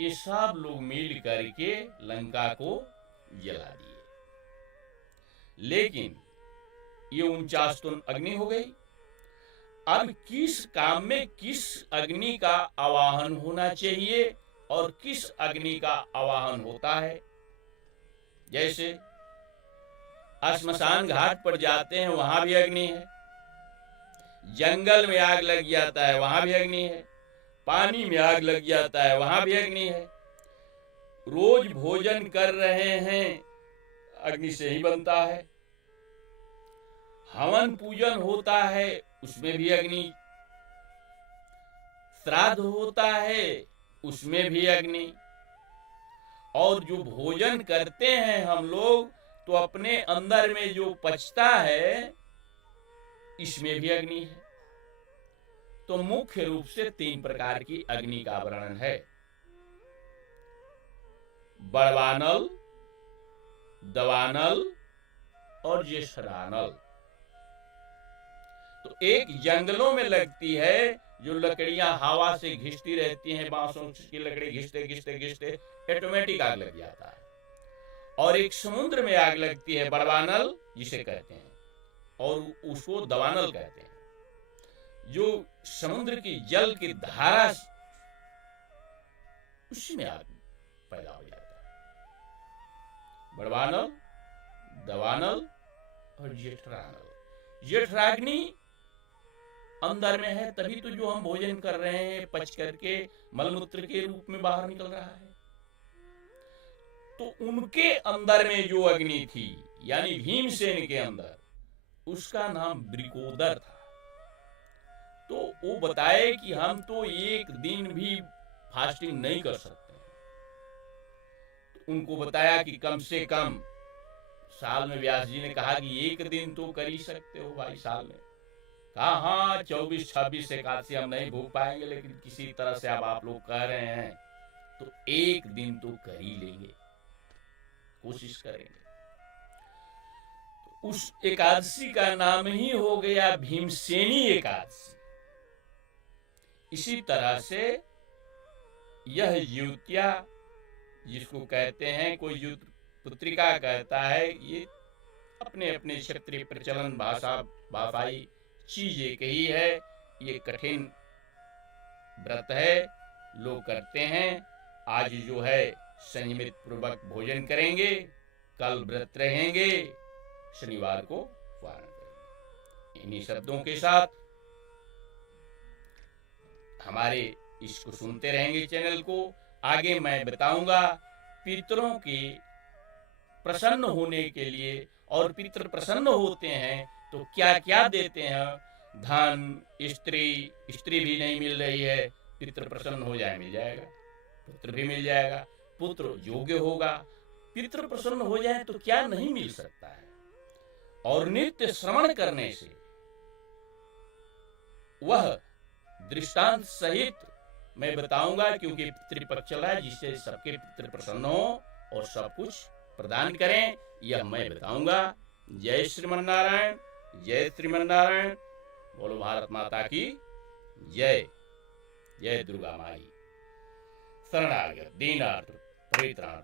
ये सब लोग मिल करके लंका को जला दिए। लेकिन ये 49 टन अग्नि हो गई। अब किस काम में किस अग्नि का आवाहन होना चाहिए और किस अग्नि का आवाहन होता है? जैसे श्मशान घाट पर जाते हैं, वहां भी अग्नि है। जंगल में आग लग जाता है, वहां भी अग्नि है। पानी में आग लग जाता है, वहां भी अग्नि है। रोज भोजन कर रहे हैं, अग्नि से ही बनता है। हवन पूजन होता है, उसमें भी अग्नि। श्राद्ध होता है, उसमें भी अग्नि। और जो भोजन करते हैं हम लोग, तो अपने अंदर में जो पचता है, इसमें भी अग्नि है। तो मुख्य रूप से 3 प्रकार की अग्नि का वर्णन है: बड़वानल, दवानल और ज्येष्ठानल। तो एक जंगलों में लगती है, जो लकड़ियां हवा से घिसती रहती हैं, बांसों की लकड़ी घिसते घिसते घिसते ऑटोमेटिक आग लग जाता है। और एक समुद्र में आग लगती है, बड़वानल जिसे कहते हैं, और उसको दवानल कहते हैं, जो समुद्र की जल की धारा, उसमें आग पैदा हो जाता है। बड़वानल, दवानल और ज्येष्ठानल। ज्येष्ठाग्नि अंदर में है, तभी तो जो हम भोजन कर रहे हैं पच करके मलमूत्र के रूप में बाहर निकल रहा है। तो उनके अंदर में जो अग्नि थी, यानी भीमसेन के अंदर, उसका नाम ब्रिकोदर था। तो वो बताए कि हम तो एक दिन भी फास्टिंग नहीं कर सकते। तो उनको बताया कि कम से कम साल में, व्यास जी ने कहा कि एक दिन तो कर ही सकते हो भाई साल में। कहा हाँ 24-26 एकादशी हम नहीं भूख पाएंगे, लेकिन किसी तरह से अब आप लोग कह रहे हैं तो एक दिन तो कर ही लेंगे, कोशिश करेंगे। तो उस एकादशी का नाम ही हो गया भीमसेनी एकादशी। इसी तरह से यह युतिया, जिसको कहते हैं, कोई युत पुत्रिका कहता है, ये अपने अपने क्षेत्रीय प्रचलन भाषाई चीज एक ही है। ये कठिन व्रत है, लोग करते हैं। आज जो है संयमित पूर्वक भोजन करेंगे, कल व्रत रहेंगे, शनिवार को पारण करेंगे। इन्हीं शब्दों के साथ हमारे इसको सुनते रहेंगे चैनल को। आगे मैं बताऊंगा पितरों के प्रसन्न होने के लिए, और पितर प्रसन्न होते हैं तो क्या क्या देते हैं। धन, स्त्री भी नहीं मिल रही है, पितर प्रसन्न हो जाए मिल जाएगा। पुत्र भी मिल जाएगा, पुत्र योग्य होगा। पितर प्रसन्न हो जाए तो क्या नहीं मिल सकता है। और नित्य श्रवण करने से वह दृष्टांत सहित मैं बताऊंगा, क्योंकि पितृपक्ष चला है, जिससे सबके पितर प्रसन्न हो और सब कुछ प्रदान करें, यह मैं बताऊंगा। जय श्रीमन्नारायण, जय श्रीमन्नारायण। बोलो भारत माता की जय। जय दुर्गा माई। शरणागत दीनार्थ परित्राण